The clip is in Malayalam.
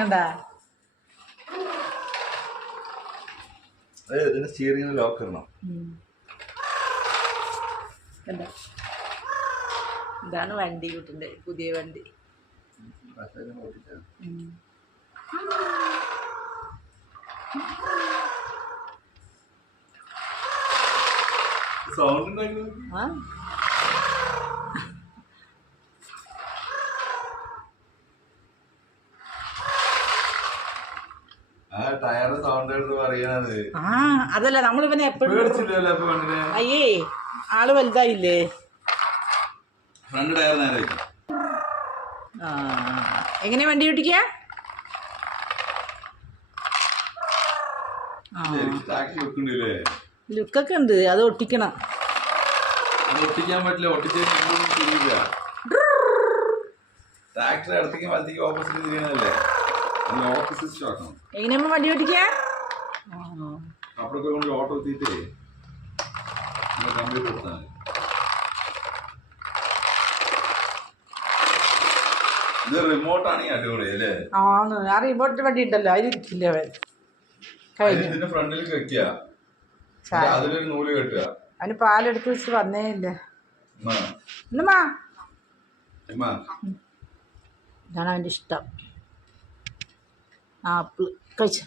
കണ്ടാ? ഇതിന്റെ സ്റ്റിയറിംഗ് ലോക്ക് ഇടണം. കണ്ടാ? ഇതാണ് വണ്ടി കുട്ടിന്റെ പുതിയ വണ്ടി. സൗണ്ട് ആ. ആ അതല്ല നമ്മളിവനെ എപ്പോഴും അയ്യേ ആൾ വലുതായില്ലേ? ആ എങ്ങനെ വണ്ടി ഓടിക്കുക വെക്കണ്ടില്ലേ? ലുക്കൊക്കെ ഉണ്ട് അത് ഒട്ടിക്കണം. ഒട്ടിക്കാൻ പറ്റില്ല ഒട്ടിച്ച് തിരിയില്ല ടാക്ടർ ഇടത്തേക്ക് വലത്തേക്ക് ഓപ്പോസിറ്റ് തിരിയണല്ലേ എങ്ങനെയമ്മ വണ്ടി കൊണ്ട് ഓട്ടോ എത്തിയിട്ടേ കമ്പ്യൂട്ടർ കൊടുത്താൽ മതി. ഇത് റിമോട്ട് ആണെങ്കിൽ അടിപൊളി അല്ലേ? ആ റിമോട്ട് വണ്ടി ഉണ്ടല്ലോ അതിലിരിക്കില്ല അവൻ? ഇതിന്റെ ഫ്രണ്ടിൽ വെക്കുക ചായ. അതിലൊരു നൂൽ കെട്ടുക. അവന് പാലെടുത്ത് വെച്ച് വന്നേ ഇല്ല. എന്നമ്മാ ഇതാണ് അവന്റെ ഇഷ്ടം. ആപ്പിൾ കഴിച്ചു.